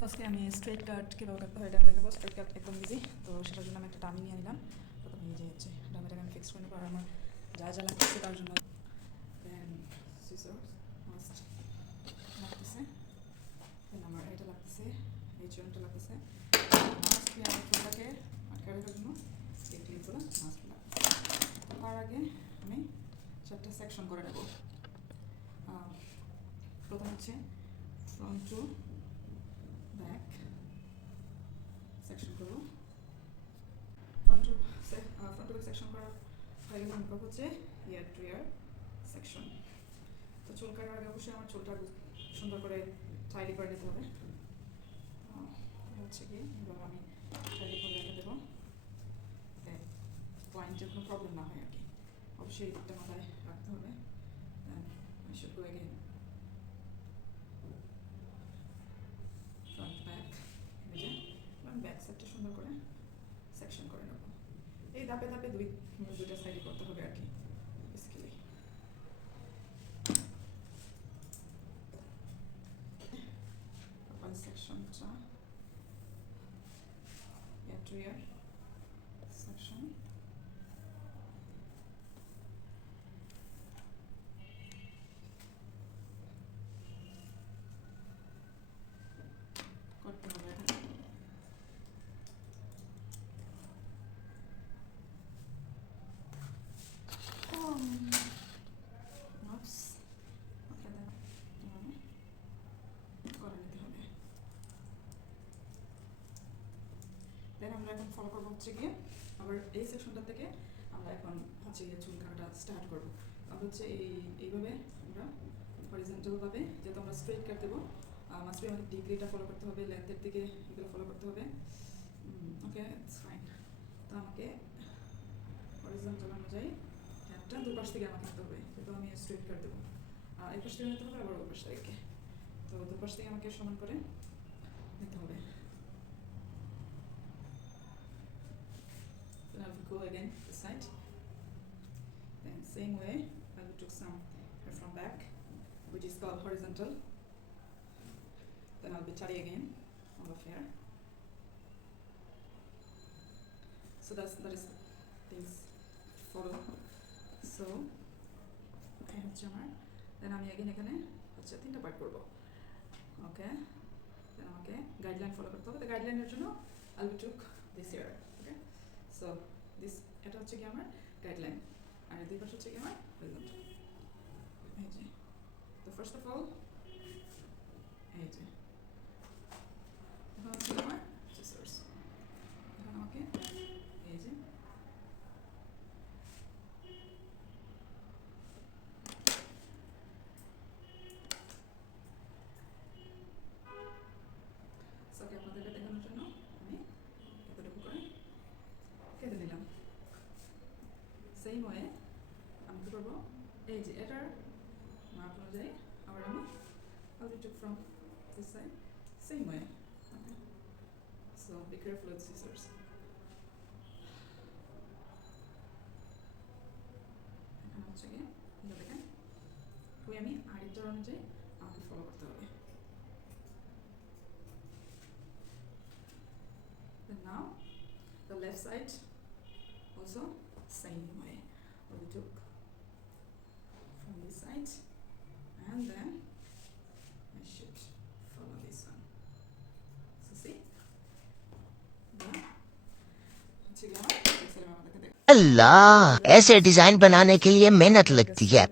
তো আজকে আমি স্ট্রেট কাট কীভাবে কাটতে হয় এটা আমি দেখাবো। স্ট্রেট কাট একদম ইজি। তো সেটার জন্য আমি একটা ডামি নিয়ে নিলাম। প্রথমে এই যে হচ্ছে ডামিটাকে আমি ফিক্স করে নেবো। আর আমার যা যা লাগতেছে তার জন্য দেন সিজার্স মাস্ট লাগতেছে, দেন আমার এটা লাগতেছে, এই জয়েন্টটা লাগতেছে, মাস্ট আমার চুলটাকে আটকে রাখার জন্য এই ক্লিপগুলো মাস্ট লাগতেছে। তো তার আগে আমি 4টা সেকশন করে নেব। প্রথম হচ্ছে ফ্রন্ট টু ব্যাক সেকশন করবো। ফ্রন্ট টু ব্যাক সেকশন করার হয়ে গেলে আমরা হচ্ছে ইয়ার টু ইয়ার সেকশন। তো চুল কাটার আগে অবশ্যই আমার চুলটা সুন্দর করে টাইলি করে নিতে হবে। হচ্ছে কি এবার আমি টাইলি করে রেখে দেবো, পয়েন্টের কোনো প্রবলেম না হয় আর কি। অবশ্যই এই দিকটা মাথায় রাখতে হবে। I should go again. Front back, এই যে ব্যাক সাইডটা সুন্দর করে সেকশন করে নেব। এই ধাপে ধাপে দুইটা সাইডে করতে হবে আর কি বেসিক্যালি। সেকশনটা ইয়ার টু ইয়ার সেকশন করতে হবে। দেন আমরা এখন ফলো করবো হচ্ছে গিয়ে আবার এই সেকশনটা থেকে আমরা এখন হচ্ছে গিয়ে চুল কাটা স্টার্ট করবো। আমরা হচ্ছে এইভাবে আমরা হরিজন্টালভাবে যেহেতু আমরা স্ট্রেট কাট দেবো, মাস্ট বি আমাদের ডিগ্রিটা ফলো করতে হবে, লেন্থের দিকে এগুলো ফলো করতে হবে। ওকে, ইটস ফাইন। তো আমাকে হরিজন্টাল অনুযায়ী হ্যান্ডটা দুপাশ থেকে আমাকে নিতে হবে, যেহেতু আমি স্ট্রেট কাট দেবো। এই পাশ থেকে নিতে হবে, আবার ওই পাশ থেকে। তো দুপাশ থেকে আমাকে সমান করে নিতে হবে। Then I will go again this side. Then same way I will take some hair from back, which is called horizontal. Then I'll be tidy again on the hair. So that is things follow. So এই হচ্ছে আমার। দেন আমি again এখানে হচ্ছে 3টা part করবো। ওকে, দেন আমাকে guideline follow করতে হবে। তো গাইডলাইনের জন্য I will took this here. Okay, so this এটা হচ্ছে কি আমার গাইডলাইন, আর দুই পাশে হচ্ছে কি আমার হরিজন্টাল। এই যে তো ফার্স্ট অফ অল এই যে এখন হচ্ছে আমার সিজার্স। এখন আমাকে এই যে সকে আপনাদেরকে দেখানোর জন্য আমি এতটুকু করে কেটে নিলাম। সেম ওয়ে আমি কী করবো, এই যে এটার মাপ অনুযায়ী আবার আমি I'll took from this side, same way. Okay, so be careful with scissors. এখন হচ্ছে গিয়ে দেখেন ওই আমি আরেকটার অনুযায়ী আমাকে ফলো করতে হবে। Then now the left side also same way. We took from this side and then I should follow this one. So see, अल्लाह, ऐसे डिजाइन बनाने के लिए मेहनत लगती है।